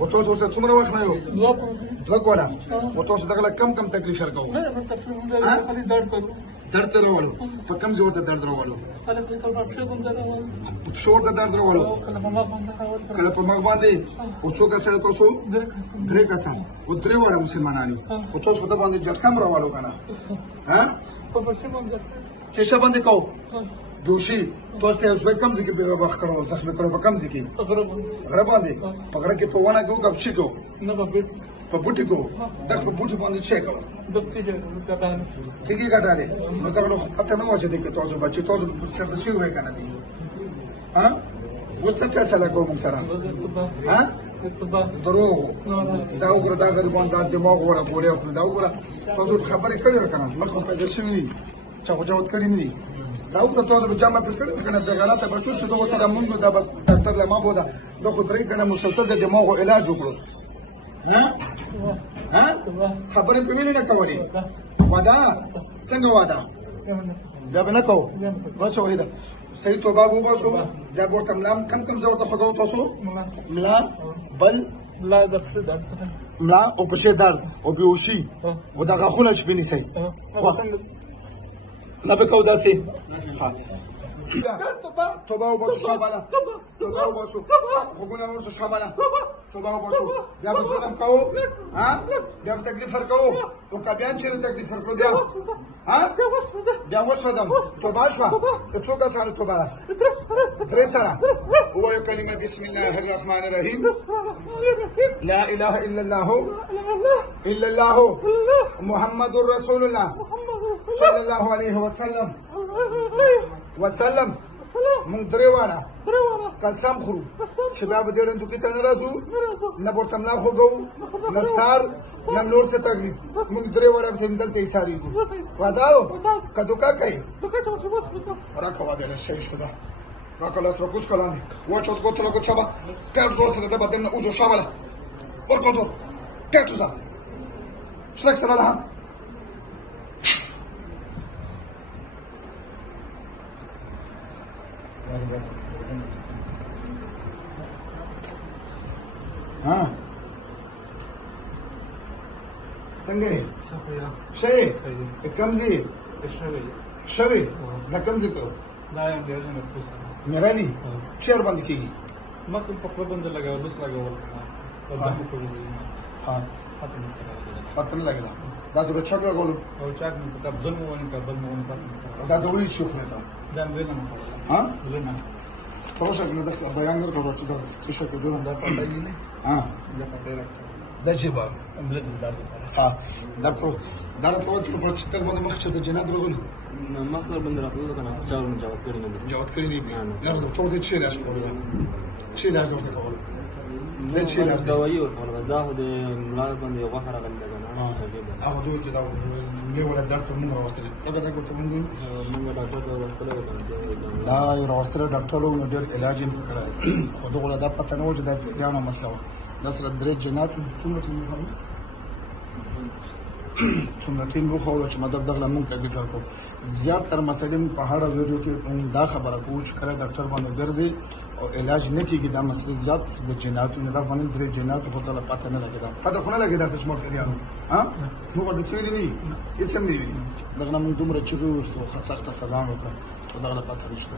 وتوس اوس څومره وخت نه یو دوه کوله وتوس دغه کم تکلیف ورکو نه تکلیف نه خالي درد کړو درد راولو په کم ځای ته درد راولو کله په پښه باندې راولو په شور ته درد راولو کله په مخ باندې راولو کله په مخ باندې او څو کسان تاسو درې کسان او درې وړه مسلمانان او تاسو په باندې جټکم راولو کنه ها په پښه باندې چې شه باندې کو دوشي تاسو ته زوی کم ځکه به وخت کړو زخم کړو په کم ځکه غره باندې په غره کې په ونه کې کب شي کو نه په بیت په بوټي کو دغه په بوټي باندې چیک کړو دکتي ګټانه ټیګي ګټاله نو دا نو پته نه واچې د تاسو بچي تاسو سر د شي وای کنه دي ها وڅ فیصله کوم سره ها دروغ دا وګوره دا غریبان دا دماغ وړه کولې خو دا وګوره تاسو خبرې کړې کنه مخه په ځشي نه چا جواب کړی نه دي دا وګوره تاسو به جامه پر کړی کنه د غلطه بچو چې دوه سره مونږ دا بس ډاکټر له ما بوده دا خو درې کنه مسلسل د دماغ علاج وکړو ها خبرې په ویلې نه کولې ودا څنګه ودا دا به نه کوو راځه ولیدا صحیح توبه وباسو دا ورته ملام کم زور ته خدای تاسو ملا بل ملا درته درد ملا او پښې درد او بیوشي او دا غاخونه چې بني سي لا به کو داسې ها توبه وباسو شاباله توبه وباسو وګونه ورته شاباله توبه وباسو بیا به ظلم کوو ها بیا به تکلیف ورکوو او کبیان چې تکلیف ورکوو بیا ها بیا وسوځم توبه شوه څو کسانو توبه درې سره ووایو کلمه بسم الله الرحمن الرحیم لا اله الا الله محمد رسول الله صلی الله علیه وسلم مونږ درې واړه قسم خورو چې بیا به دې رندو کې ته نه راځو نه ورته ملا خوږو نه سار نه نور څه تکلیف مونږ درې واړه به دلته ایساریږو وعده که دوکه کوي راکه وعده له شی شوه راکه لاس راکوس کلاندې واچوت ګوتله ګوچابه ټیټ زور سره د بدن نه اوجو شامله ورکودو ټیټ وزه شلک سره ده ها څنګه یې شې کمزې شوي دا کمزې ته دا یو ډېر نه پوښتنه مېرالي چیر باندې کېږي مکه په خپل باندې لګاو لوس لګاول ها پته نه لګیدا دا زه چاک لګولم او چاک مې په ځل مو ونی کابل مو ونی دا دوی شو خو دا دا ویل نه ها ویل نه تاسو څنګه د بیان ورکړو چې دا څه شو کوو دا پټه نه ها دا پټه راځي دا چې با امبلت درد ها دا په ټول په چې تل باندې مخ چې د جنات راغلي ما خپل باندې راغلو کنه چاور نه جواب کړی نه جواب کړی نه نه ټول دې چې لاس کولو چې لاس ورته کولو دې چې لاس دوايي ورکول دا د ملار باندې غوښه راغلی ده نه هغه دوی چې دا مې ولا درته مونږ راوستل هغه دا کوته مونږ ډاکټر ته ورسره دا یو راوستل ډاکټر له ډېر علاج یې کړی خو دغه دا پته نه و چې دا پیانو مسله دا سره درې جنات څومره ټیم وخوړو چې مطلب دغه مونږ ته ګټل کو زیات تر مسلې په هغه ویډیو کې دا خبره کوو چې کله ډاکټر باندې ګرځي او علاج نه کیږي دا مسله زیات د جناتو نه دا باندې درې جناتو په تل پته نه لګیدا پته خو نه لګیدا چې موږ کړیانو ها نو ورته څه دي هیڅ هم نه ویلي دغه موږ دومره چې خو سخته سزا وکړه دغه پته نشته